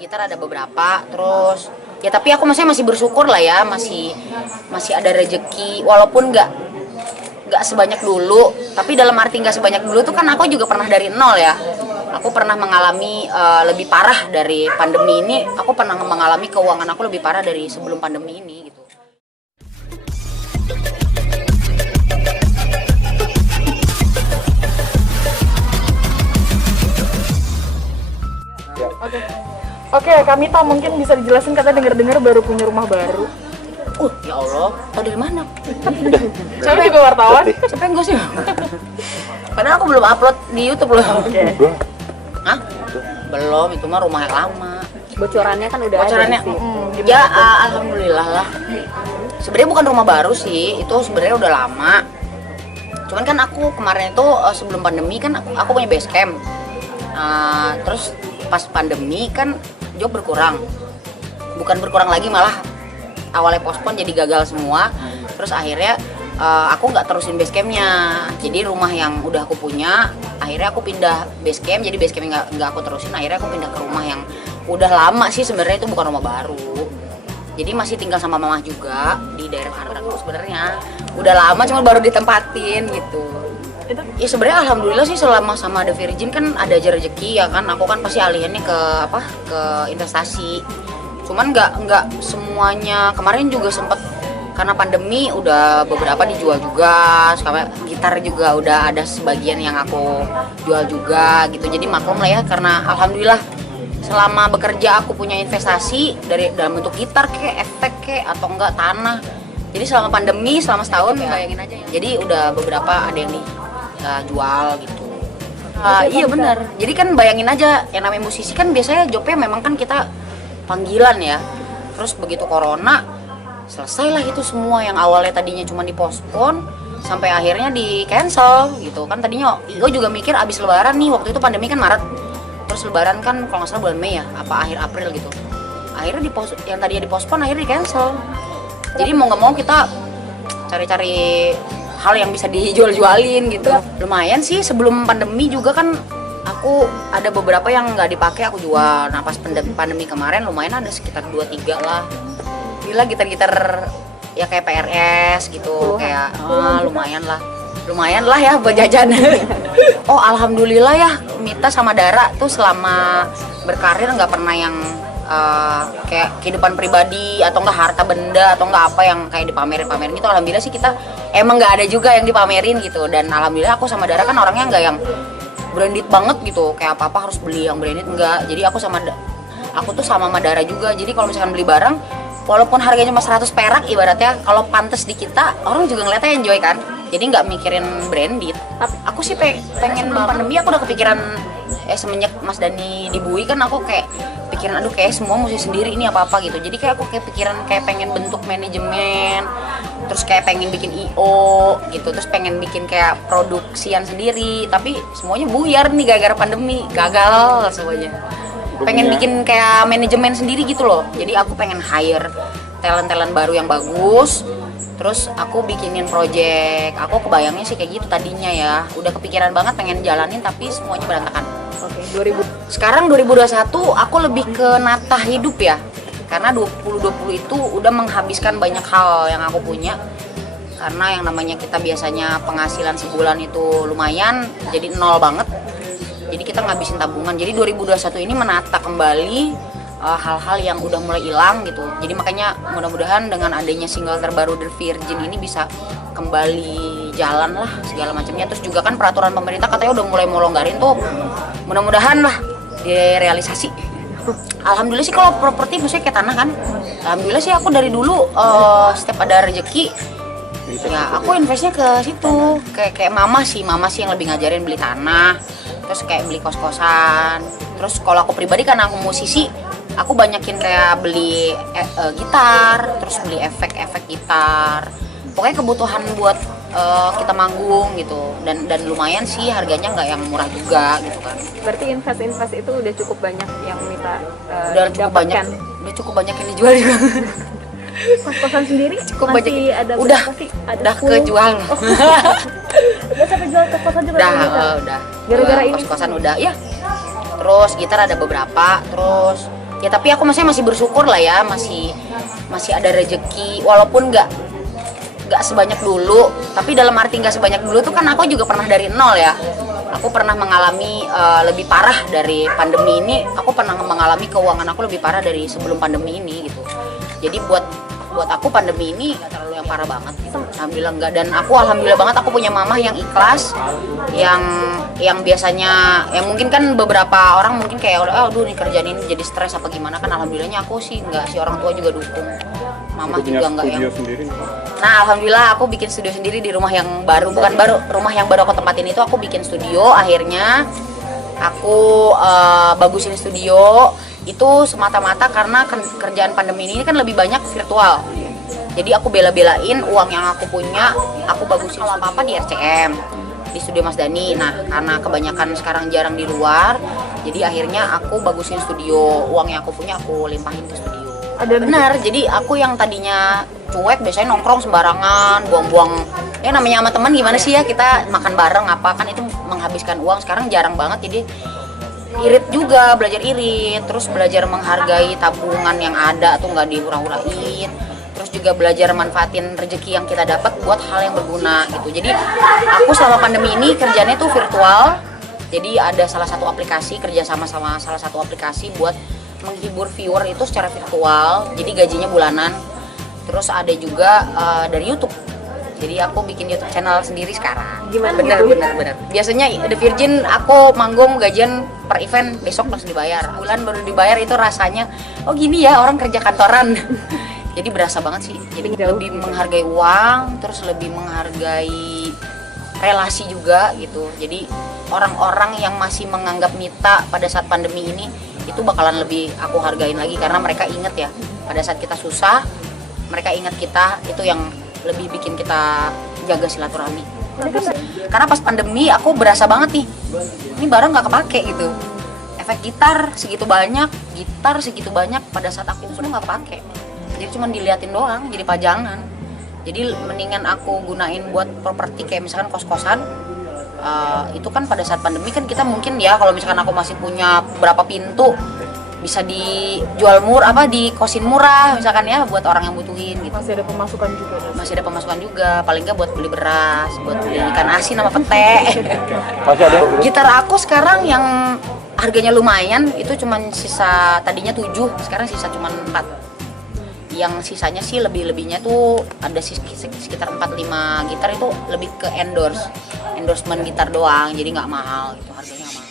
Gitar ada beberapa, terus ya tapi aku masih bersyukur lah ya, masih ada rezeki walaupun nggak sebanyak dulu, tapi dalam arti nggak sebanyak dulu tuh kan aku juga pernah dari nol ya. Aku pernah mengalami lebih parah dari pandemi ini, aku pernah mengalami keuangan aku lebih parah dari sebelum pandemi ini gitu. Oke, kami tahu mungkin bisa dijelasin, kata dengar-dengar baru punya rumah baru. Ya Allah, tau dari mana? Siapa juga wartawan? Siapa yang gue sih? Padahal aku belum upload di YouTube loh. Oke. Hah? Belum, itu mah rumah yang lama. Bocorannya kan udah Bocorannya, ada sih. ya alhamdulillah lah. Sebenarnya bukan rumah baru sih, itu sebenarnya udah lama. Cuman kan aku kemarin itu sebelum pandemi kan aku punya base camp. Terus pas pandemi kan job berkurang. Bukan berkurang lagi, malah awalnya postpone jadi gagal semua. Terus akhirnya aku nggak terusin base campnya. Jadi rumah yang udah aku punya, akhirnya aku pindah base camp. Jadi base campnya nggak aku terusin. Akhirnya aku pindah ke rumah yang udah lama sih, sebenarnya itu bukan rumah baru. Jadi masih tinggal sama mama juga di daerah Ardanku sebenarnya. Udah lama, cuma baru ditempatin gitu. Ya sebenarnya alhamdulillah sih selama sama The Virgin kan ada aja rezeki ya kan. Aku kan pasti alihannya ke investasi. Cuman nggak semuanya. Kemarin juga sempet karena pandemi udah beberapa dijual juga. Sampai gitar juga udah ada sebagian yang aku jual juga gitu. Jadi maklum lah ya, karena alhamdulillah selama bekerja aku punya investasi dari dalam bentuk gitar efek atau enggak tanah. Jadi selama pandemi, selama setahun ya, bayangin aja ya. Jadi udah beberapa ada yang dijual gitu. Iya benar. Jadi kan bayangin aja, yang namanya musisi kan biasanya jobnya memang kan kita panggilan ya. Terus begitu corona, selesailah itu semua yang awalnya tadinya cuma dipospon sampai akhirnya di cancel gitu kan. Tadinya gue juga mikir abis lebaran nih, waktu itu pandemi kan Maret. Terus lebaran kan kalau nggak salah bulan Mei ya, apa akhir April gitu. Akhirnya yang tadinya dipospon akhirnya di cancel. Jadi mau nggak mau kita cari-cari hal yang bisa dijual-jualin gitu. Lumayan sih, sebelum pandemi juga kan aku ada beberapa yang nggak dipakai aku jual. Nah pas pandemi kemarin lumayan ada sekitar 2-3 lah. Gila, gitar-gitar ya kayak PRS gitu, kayak lumayan lah ya buat jajan. Oh alhamdulillah ya, Mita sama Dara tuh selama berkarir nggak pernah yang kayak kehidupan pribadi atau enggak harta benda atau enggak apa yang kayak dipamerin gitu. Alhamdulillah sih kita emang nggak ada juga yang dipamerin gitu. Dan alhamdulillah aku sama Dara kan orangnya nggak yang branded banget gitu, kayak apa harus beli yang branded, enggak. Jadi aku tuh sama Dara juga. Jadi kalau misalkan beli barang walaupun harganya cuma 100 perak ibaratnya, kalau pantas di kita orang juga ngeliatnya enjoy kan. Jadi nggak mikirin branded. Tapi aku sih pengen pandemi aku udah kepikiran semenjak Mas Dani di Bui kan aku kayak pikiran aduh kayak semua mesti sendiri ini apa gitu. Jadi kayak aku kayak pikiran kayak pengen bentuk manajemen, terus kayak pengen bikin IO gitu, terus pengen bikin kayak produksian sendiri. Tapi semuanya buyar nih gara-gara pandemi, gagal semuanya. Pengen bikin kayak manajemen sendiri gitu loh. Jadi aku pengen hire talent baru yang bagus. Terus aku bikinin project. Aku kebayangnya sih kayak gitu tadinya ya. Udah kepikiran banget pengen jalanin tapi semuanya berantakan. Oke, Sekarang 2021 aku lebih ke nata hidup ya. Karena 2020 itu udah menghabiskan banyak hal yang aku punya. Karena yang namanya kita biasanya penghasilan sebulan itu lumayan, jadi nol banget. Jadi kita ngabisin tabungan. Jadi 2021 ini menata kembali hal-hal yang udah mulai hilang gitu. Jadi makanya mudah-mudahan dengan adanya single terbaru The Virgin ini bisa kembali jalan lah segala macamnya. Terus juga kan peraturan pemerintah katanya udah mulai mau longgarin tuh. Mudah-mudahan lah direalisasi. Alhamdulillah sih kalau properti maksudnya kayak tanah kan. Alhamdulillah sih aku dari dulu setiap ada rezeki ya aku investnya ke situ. Kayak mama sih yang lebih ngajarin beli tanah. Terus kayak beli kos-kosan. Terus kalau aku pribadi karena aku musisi, aku banyakin kayak beli gitar, terus beli efek gitar. Pokoknya kebutuhan buat kita manggung gitu. Dan lumayan sih harganya nggak yang murah juga gitu kan. Berarti invest itu udah cukup banyak yang Mita Udah cukup banyak yang dijual juga. Kos-kosan sendiri Cukup masih banyak. ada Udah berapa sih? Ada udah 10? kejual. Udah sampai jual kos-kosan juga Mita? Udah. Gara-gara ini? Kos-kosan udah ya. Terus gitar ada beberapa, terus Ya tapi aku masih bersyukur lah ya, masih ada rezeki walaupun nggak sebanyak dulu, tapi dalam arti nggak sebanyak dulu tuh kan aku juga pernah dari nol ya. Aku pernah mengalami lebih parah dari pandemi ini. Aku pernah mengalami keuangan aku lebih parah dari sebelum pandemi ini gitu. Jadi buat aku pandemi ini nggak terlalu yang parah banget gitu. Alhamdulillah enggak, dan aku alhamdulillah banget aku punya mama yang ikhlas, yang biasanya yang mungkin kan beberapa orang mungkin kayak aduh nih kerjaan ini jadi stres apa gimana, kan alhamdulillahnya aku sih enggak, si orang tua juga dukung. Mama juga enggak yang sendiri. Nah, alhamdulillah aku bikin studio sendiri di rumah yang baru, rumah yang baru aku tempatin itu aku bikin studio. Akhirnya aku bagusin studio itu semata-mata karena kerjaan pandemi ini kan lebih banyak virtual. Jadi aku bela-belain uang yang aku punya, aku bagusin kalau apa-apa di RCM, di studio Mas Dani. Nah, karena kebanyakan sekarang jarang di luar, jadi akhirnya aku bagusin studio, uang yang aku punya aku limpahin ke studio. Benar, jadi aku yang tadinya cuek, biasanya nongkrong sembarangan, buang-buang, ya namanya sama teman gimana sih ya, kita makan bareng apa, kan itu menghabiskan uang. Sekarang jarang banget, jadi irit juga, belajar irit, terus belajar menghargai tabungan yang ada tuh nggak dihura-hurain, terus juga belajar manfaatin rezeki yang kita dapat buat hal yang berguna gitu. Jadi aku selama pandemi ini kerjanya tuh virtual, jadi ada salah satu aplikasi, kerja sama salah satu aplikasi buat menghibur viewer itu secara virtual, jadi gajinya bulanan. Terus ada juga dari YouTube. Jadi aku bikin YouTube channel sendiri sekarang. Gimana bener. Biasanya The Virgin aku manggung gajian per event, besok langsung dibayar. Bulan baru dibayar, itu rasanya oh gini ya orang kerja kantoran. Jadi berasa banget sih. Jadi lebih menghargai uang, terus lebih menghargai relasi juga gitu. Jadi orang-orang yang masih menganggap Mita pada saat pandemi ini itu bakalan lebih aku hargain lagi, karena mereka inget ya pada saat kita susah, mereka ingat kita, itu yang lebih bikin kita jaga silaturahmi. Karena pas pandemi aku berasa banget nih, ini barang nggak kepake gitu. Efek gitar segitu banyak pada saat aku sudah nggak kepake. Jadi cuma diliatin doang, jadi pajangan. Jadi mendingan aku gunain buat properti kayak misalkan kos-kosan. Itu kan pada saat pandemi kan kita mungkin ya, kalau misalkan aku masih punya berapa pintu bisa dijual dikosin murah misalkan ya, buat orang yang butuhin gitu. Masih ada pemasukan juga. Paling nggak buat beli beras, buat beli ikan asin sama pete. Masih ada. Gitar aku sekarang yang harganya lumayan itu cuman sisa, tadinya 7, sekarang sisa cuman 4. Yang sisanya sih lebihnya tuh ada sekitar 4-5 gitar, itu lebih ke endorsement gitar doang, jadi nggak mahal gitu, harganya nggak mahal.